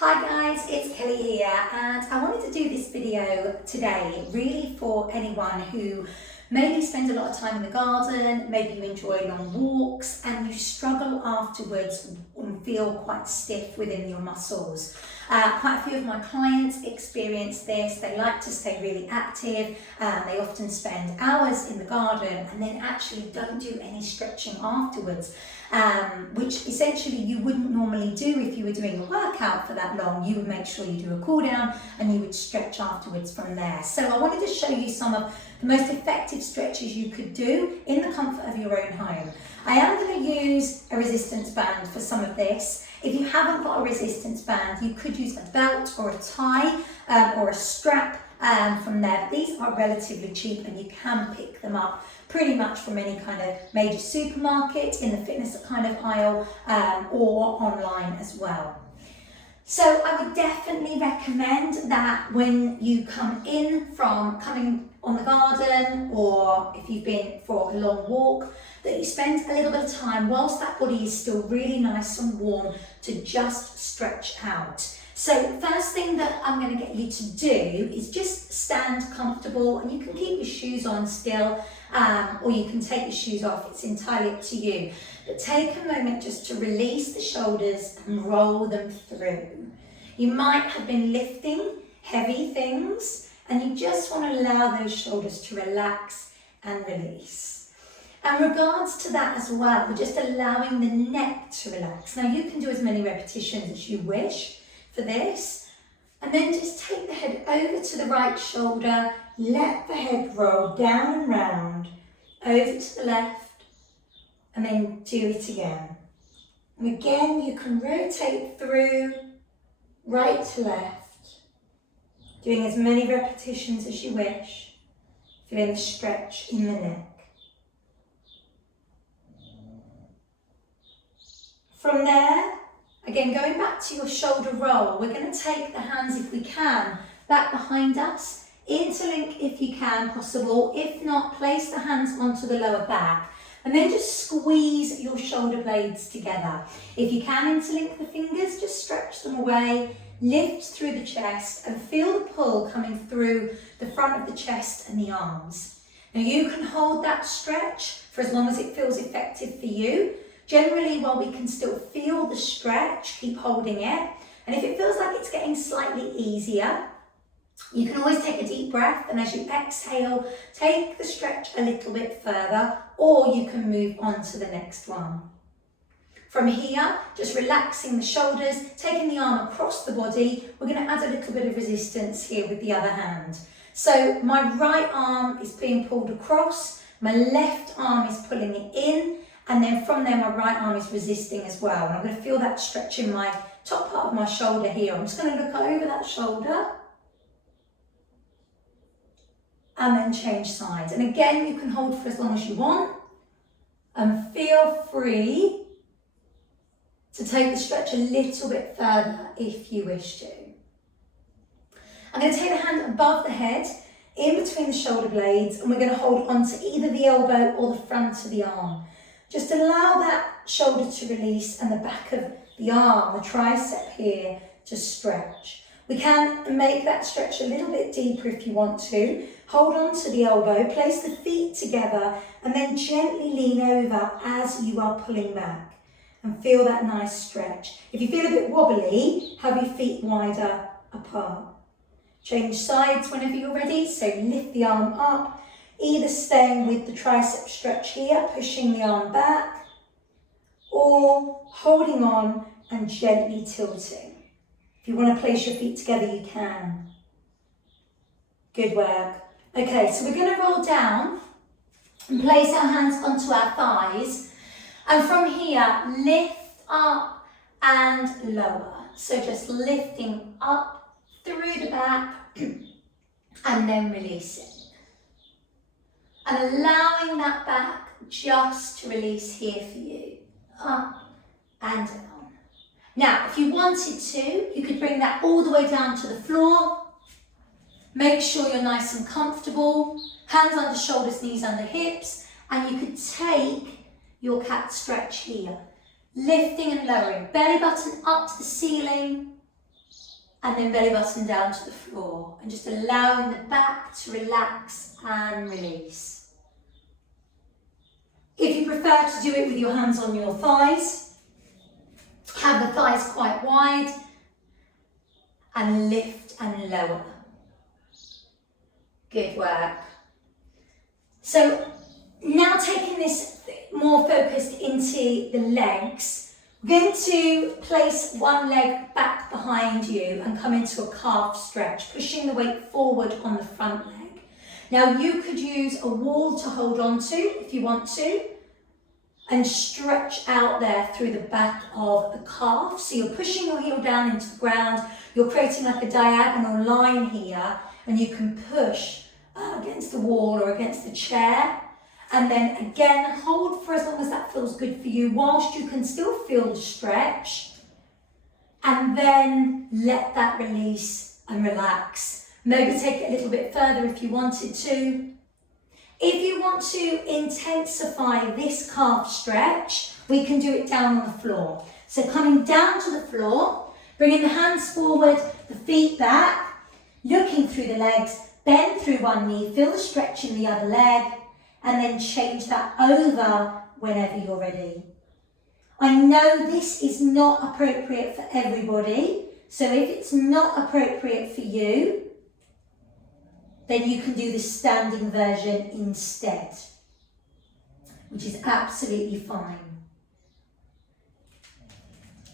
Hi guys, it's Kelly here, and I wanted to do this video today really for anyone who maybe spends a lot of time in the garden, maybe you enjoy long walks and you struggle afterwards and feel quite stiff within your muscles. Quite a few of my clients experience this. They like to stay really active, they often spend hours in the garden and then actually don't do any stretching afterwards. Which essentially you wouldn't normally do if you were doing a workout for that long. You would make sure you do a cool down and you would stretch afterwards from there. So I wanted to show you some of the most effective stretches you could do in the comfort of your own home. I am going to use a resistance band for some of this. If you haven't got a resistance band, you could use a belt or a tie or a strap from there. These are relatively cheap and you can pick them up pretty much from any kind of major supermarket, in the fitness kind of aisle, or online as well. So I would definitely recommend that when you come in from coming on the garden, or if you've been for a long walk, that you spend a little bit of time whilst that body is still really nice and warm to just stretch out. So first thing that I'm going to get you to do is just stand comfortable, and you can keep your shoes on still, or you can take your shoes off. It's entirely up to you. But take a moment just to release the shoulders and roll them through. You might have been lifting heavy things and you just want to allow those shoulders to relax and release. And regards to that as well, we're just allowing the neck to relax. Now you can do as many repetitions as you wish for this, and then just take the head over to the right shoulder, let the head roll down and round, over to the left, and then do it again. And again, you can rotate through, right to left, doing as many repetitions as you wish, feeling the stretch in the neck. From there, again, going back to your shoulder roll, we're going to take the hands, if we can, back behind us, interlink if you can, possible. If not, place the hands onto the lower back and then just squeeze your shoulder blades together. If you can interlink the fingers, just stretch them away, lift through the chest and feel the pull coming through the front of the chest and the arms. Now you can hold that stretch for as long as it feels effective for you. Generally, while we can still feel the stretch, keep holding it. And if it feels like it's getting slightly easier, you can always take a deep breath, and as you exhale, take the stretch a little bit further, or you can move on to the next one. From here, just relaxing the shoulders, taking the arm across the body. We're going to add a little bit of resistance here with the other hand. So my right arm is being pulled across, my left arm is pulling it in, and then from there, my right arm is resisting as well. And I'm going to feel that stretch in my top part of my shoulder here. I'm just going to look over that shoulder and then change sides. And again, you can hold for as long as you want and feel free to take the stretch a little bit further if you wish to. I'm going to take the hand above the head, in between the shoulder blades, and we're going to hold onto either the elbow or the front of the arm. Just allow that shoulder to release and the back of the arm, the tricep here, to stretch. We can make that stretch a little bit deeper if you want to. Hold on to the elbow, place the feet together, and then gently lean over as you are pulling back. And feel that nice stretch. If you feel a bit wobbly, have your feet wider apart. Change sides whenever you're ready, so lift the arm up, either staying with the tricep stretch here, pushing the arm back, or holding on and gently tilting. If you want to place your feet together, you can. Good work. Okay, so we're going to roll down and place our hands onto our thighs. And from here, lift up and lower. So just lifting up through the back and then releasing. And allowing that back just to release here for you. Up and down. Now, if you wanted to, you could bring that all the way down to the floor. Make sure you're nice and comfortable. Hands under shoulders, knees under hips. And you could take your cat stretch here. Lifting and lowering. Belly button up to the ceiling. and then belly button down to the floor, and just allowing the back to relax and release. If you prefer to do it with your hands on your thighs, have the thighs quite wide and lift and lower. Good work. So now taking this more focused into the legs, we're going to place one leg back behind you and come into a calf stretch, pushing the weight forward on the front leg. Now you could use a wall to hold on to if you want to, and stretch out there through the back of the calf. So you're pushing your heel down into the ground, you're creating like a diagonal line here, and you can push against the wall or against the chair. And then again, hold for as long as that feels good for you, whilst you can still feel the stretch. And then let that release and relax. Maybe take it a little bit further if you wanted to. If you want to intensify this calf stretch, we can do it down on the floor. So coming down to the floor, bringing the hands forward, the feet back, looking through the legs, bend through one knee, feel the stretch in the other leg, and then change that over whenever you're ready. I know this is not appropriate for everybody, so if it's not appropriate for you, then you can do the standing version instead, which is absolutely fine.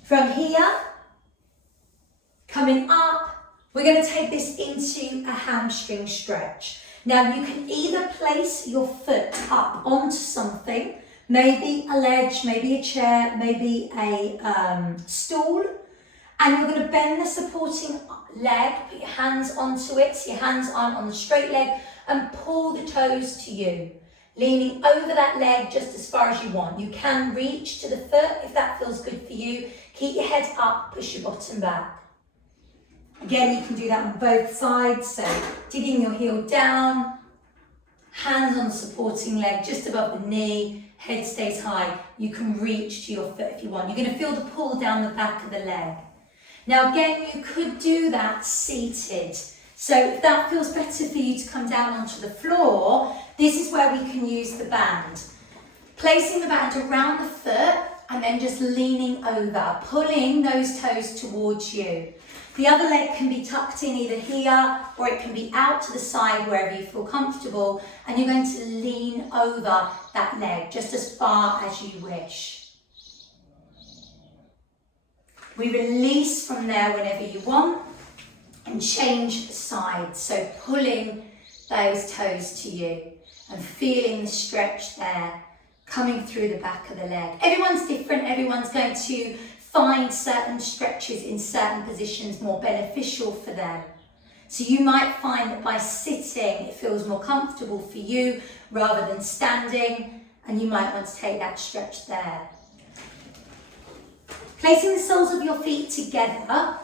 From here, coming up, we're going to take this into a hamstring stretch. Now you can either place your foot up onto something, maybe a ledge, maybe a chair, maybe a stool, and you're going to bend the supporting leg, put your hands onto it, so your hands aren't on the straight leg, and pull the toes to you, leaning over that leg just as far as you want. You can reach to the foot if that feels good for you. Keep your head up, push your bottom back. Again, you can do that on both sides, so digging your heel down, hands on the supporting leg just above the knee, head stays high. You can reach to your foot if you want. You're going to feel the pull down the back of the leg. Now again, you could do that seated. So if that feels better for you to come down onto the floor, this is where we can use the band. Placing the band around the foot and then just leaning over, pulling those toes towards you. The other leg can be tucked in either here or it can be out to the side wherever you feel comfortable, and you're going to lean over that leg just as far as you wish. We release from there whenever you want and change the side. So pulling those toes to you and feeling the stretch there coming through the back of the leg. Everyone's different. Everyone's going to find certain stretches in certain positions more beneficial for them. So you might find that by sitting it feels more comfortable for you rather than standing, and you might want to take that stretch there. Placing the soles of your feet together,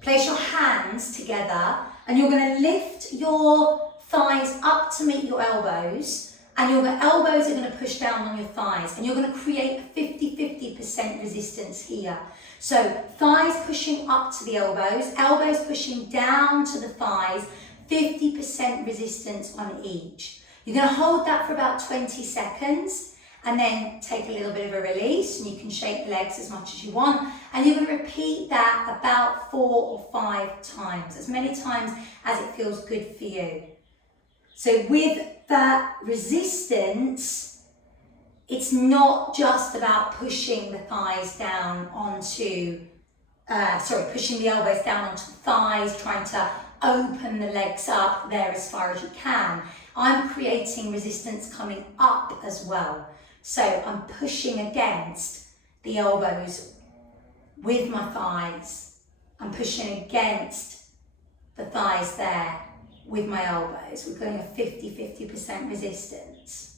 place your hands together, and you're going to lift your thighs up to meet your elbows, and your elbows are going to push down on your thighs, and you're going to create a 50-50% resistance here. So thighs pushing up to the elbows, elbows pushing down to the thighs, 50% resistance on each. You're going to hold that for about 20 seconds. And then take a little bit of a release, and you can shake the legs as much as you want. And you're going to repeat that about 4 or 5 times, as many times as it feels good for you. So with that resistance, it's not just about pushing the thighs down onto, pushing the elbows down onto the thighs, trying to open the legs up there as far as you can. I'm creating resistance coming up as well. So I'm pushing against the elbows with my thighs. I'm pushing against the thighs there with my elbows. We're going a 50-50% resistance.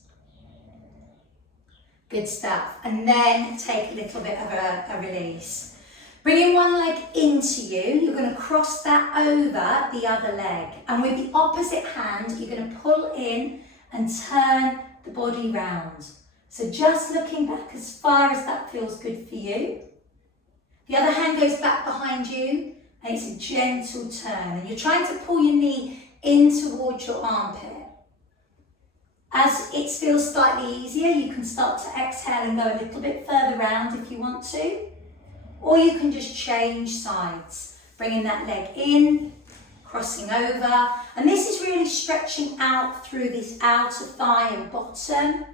Good stuff. And then take a little bit of a release. Bringing one leg into you, you're going to cross that over the other leg. And with the opposite hand, you're going to pull in and turn the body round. So just looking back as far as that feels good for you. The other hand goes back behind you and it's a gentle turn. And you're trying to pull your knee in towards your armpit. As it feels slightly easier, you can start to exhale and go a little bit further round if you want to. Or you can just change sides, bringing that leg in, crossing over. And this is really stretching out through this outer thigh and bottom.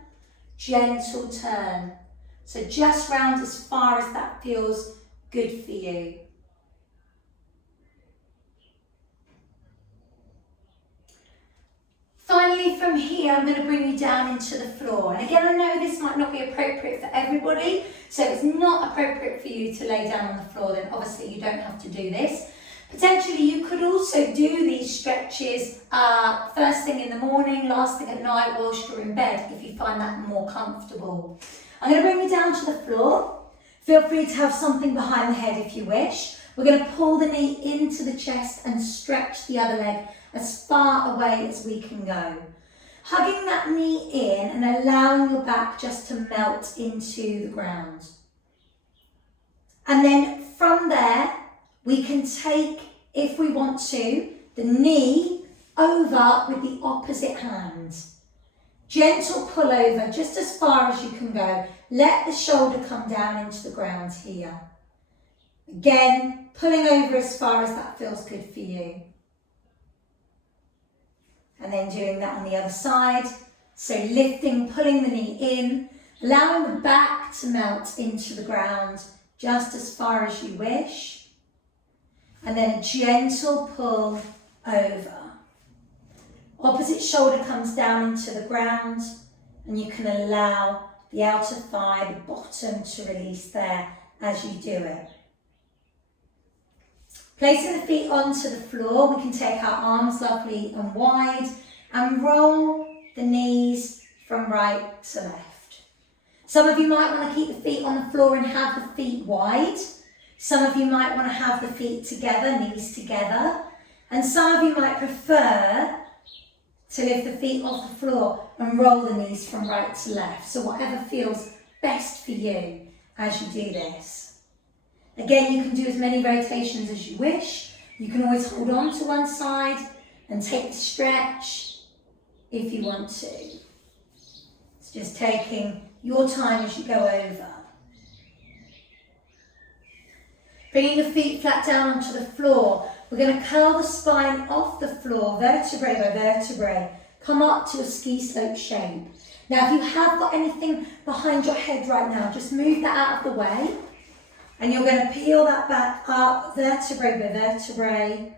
Gentle turn. So just round as far as that feels good for you. Finally, from here, I'm going to bring you down into the floor. And again, I know this might not be appropriate for everybody, so if it's not appropriate for you to lay down on the floor, then obviously you don't have to do this. Potentially, you could also do these stretches first thing in the morning, last thing at night, whilst you're in bed, if you find that more comfortable. I'm going to bring you down to the floor. Feel free to have something behind the head if you wish. We're going to pull the knee into the chest and stretch the other leg as far away as we can go. Hugging that knee in and allowing your back just to melt into the ground. And then from there, we can take, if we want to, the knee over with the opposite hand. Gentle pull over, just as far as you can go. Let the shoulder come down into the ground here. Again, pulling over as far as that feels good for you. And then doing that on the other side. So lifting, pulling the knee in, allowing the back to melt into the ground just as far as you wish. And then a gentle pull over. Opposite shoulder comes down into the ground, and you can allow the outer thigh, the bottom to release there as you do it. Placing the feet onto the floor, we can take our arms lovely and wide and roll the knees from right to left. Some of you might want to keep the feet on the floor and have the feet wide. Some of you might want to have the feet together, knees together. And some of you might prefer to lift the feet off the floor and roll the knees from right to left. So whatever feels best for you as you do this. Again, you can do as many rotations as you wish. You can always hold on to one side and take the stretch if you want to. It's just taking your time as you go over. Bringing the feet flat down onto the floor. We're going to curl the spine off the floor, vertebrae by vertebrae. Come up to a ski slope shape. Now, if you have got anything behind your head right now, just move that out of the way. And you're going to peel that back up, vertebrae by vertebrae,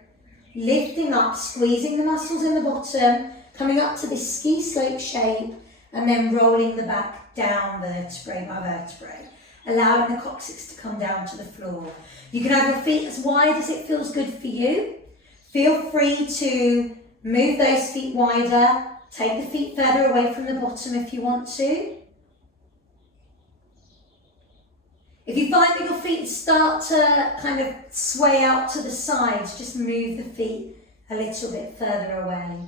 lifting up, squeezing the muscles in the bottom, coming up to this ski slope shape, and then rolling the back down vertebrae by vertebrae, allowing the coccyx to come down to the floor. You can have your feet as wide as it feels good for you. Feel free to move those feet wider, take the feet further away from the bottom if you want to. If you find that your feet start to kind of sway out to the sides, just move the feet a little bit further away.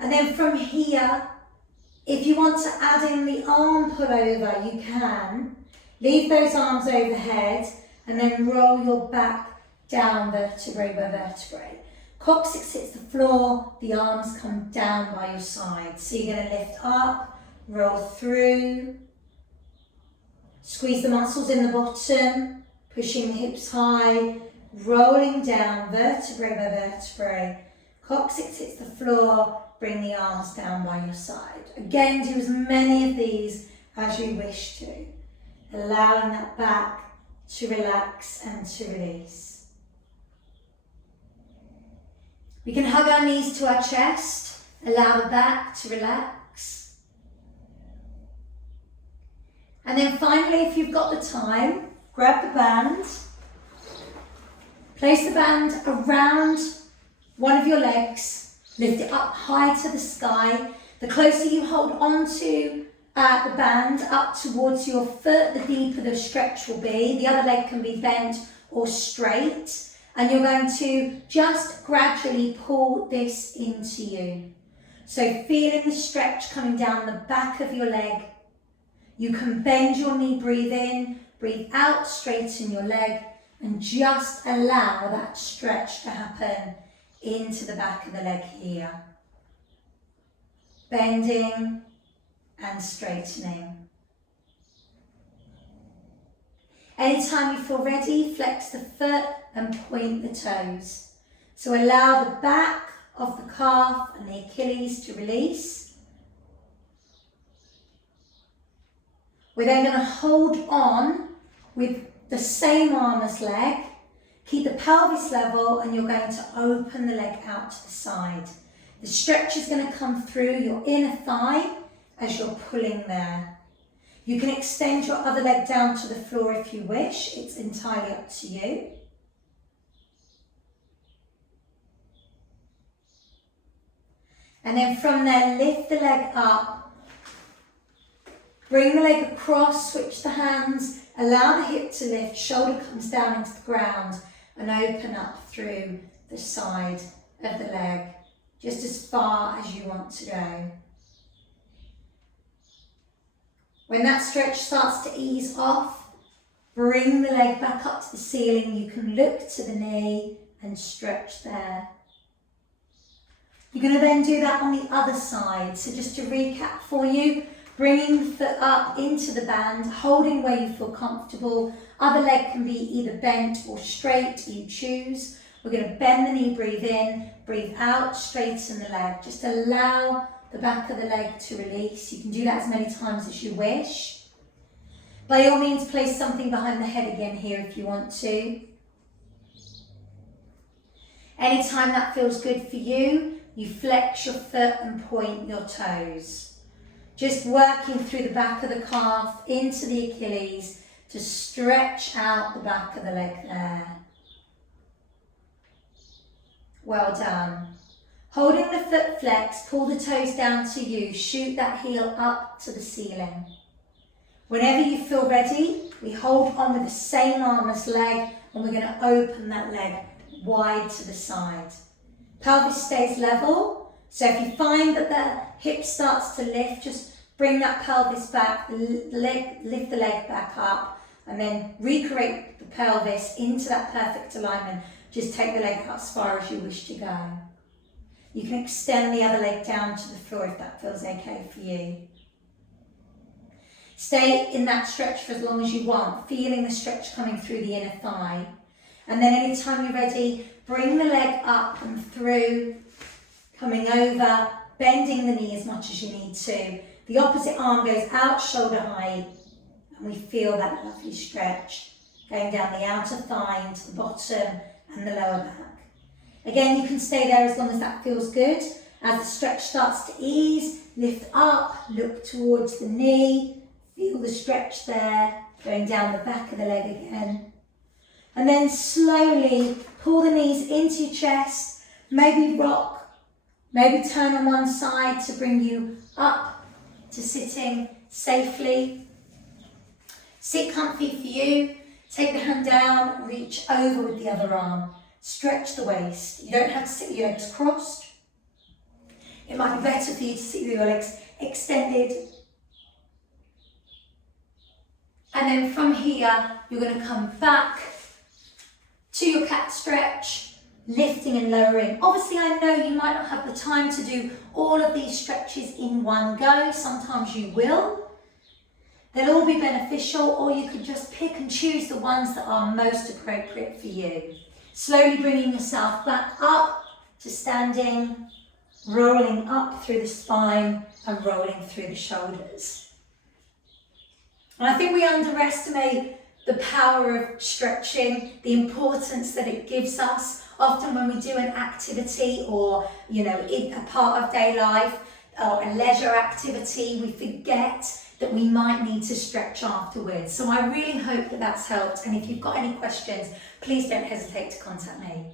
And then from here, if you want to add in the arm pullover, you can. Leave those arms overhead and then roll your back down vertebrae by vertebrae. Coccyx hits the floor, the arms come down by your side. So you're going to lift up, roll through, squeeze the muscles in the bottom, pushing the hips high, rolling down vertebrae by vertebrae. Coccyx hits the floor, bring the arms down by your side. Again, do as many of these as you wish to, allowing that back to relax and to release. We can hug our knees to our chest, allow the back to relax. And then finally, if you've got the time, grab the band, place the band around one of your legs, lift it up high to the sky. The closer you hold onto the band up towards your foot, the deeper the stretch will be. The other leg can be bent or straight. And you're going to just gradually pull this into you. So feeling the stretch coming down the back of your leg. You can bend your knee, breathe in, breathe out, straighten your leg, and just allow that stretch to happen into the back of the leg here. Bending and straightening. Anytime you feel ready, flex the foot and point the toes. So allow the back of the calf and the Achilles to release. We're then going to hold on with the same arm as leg. Keep the pelvis level and you're going to open the leg out to the side. The stretch is going to come through your inner thigh as you're pulling there. You can extend your other leg down to the floor if you wish. It's entirely up to you. And then from there, lift the leg up. Bring the leg across, switch the hands, allow the hip to lift, shoulder comes down into the ground and open up through the side of the leg, just as far as you want to go. When that stretch starts to ease off, bring the leg back up to the ceiling. You can look to the knee and stretch there. You're going to then do that on the other side. So just to recap for you, bringing the foot up into the band, holding where you feel comfortable. Other leg can be either bent or straight, you choose. We're going to bend the knee, breathe in, breathe out, straighten the leg. Just allow the back of the leg to release. You can do that as many times as you wish. By all means, place something behind the head again here if you want to. Anytime that feels good for you, you flex your foot and point your toes. Just working through the back of the calf into the Achilles to stretch out the back of the leg there. Well done. Holding the foot flexed, pull the toes down to you, shoot that heel up to the ceiling. Whenever you feel ready, we hold on with the same arm as leg and we're going to open that leg wide to the side. Pelvis stays level, so if you find that the hip starts to lift, just bring that pelvis back, lift the leg back up, and then recreate the pelvis into that perfect alignment. Just take the leg out as far as you wish to go. You can extend the other leg down to the floor if that feels okay for you. Stay in that stretch for as long as you want, feeling the stretch coming through the inner thigh. And then anytime you're ready, bring the leg up and through, coming over, bending the knee as much as you need to. The opposite arm goes out shoulder height, and we feel that lovely stretch going down the outer thigh into the bottom and the lower back. Again, you can stay there as long as that feels good. As the stretch starts to ease, lift up, look towards the knee, feel the stretch there, going down the back of the leg again. And then slowly pull the knees into your chest, maybe rock, maybe turn on one side to bring you up to sitting safely. Sit comfy for you, take the hand down, reach over with the other arm. Stretch the waist. You don't have to sit with your legs crossed. It might be better for you to sit with your legs extended. And then from here, you're going to come back to your cat stretch, lifting and lowering. Obviously, I know you might not have the time to do all of these stretches in one go. Sometimes you will. They'll all be beneficial, or you could just pick and choose the ones that are most appropriate for you. Slowly bringing yourself back up to standing, rolling up through the spine and rolling through the shoulders. And I think we underestimate the power of stretching, the importance that it gives us. Often when we do an activity or, a part of day life or a leisure activity, we forget that we might need to stretch afterwards. So I really hope that that's helped. And if you've got any questions, please don't hesitate to contact me.